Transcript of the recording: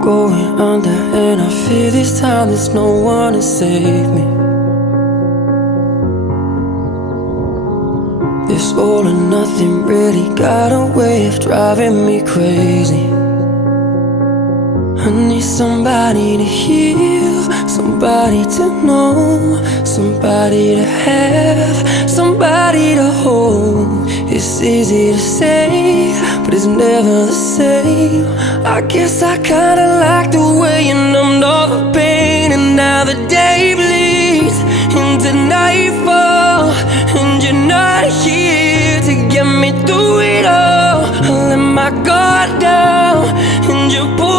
going under, and I fear this time there's no one to save me. This all or nothing really got a way of driving me crazy. I need somebody to heal, somebody to know, somebody to have, somebody to hold. It's easy to say, but it's never the same. I guess I kinda like the way you numbed all the pain, and now the day bleeds into nightfall, and you're not here to get me through it all. I let my guard down, and you pulled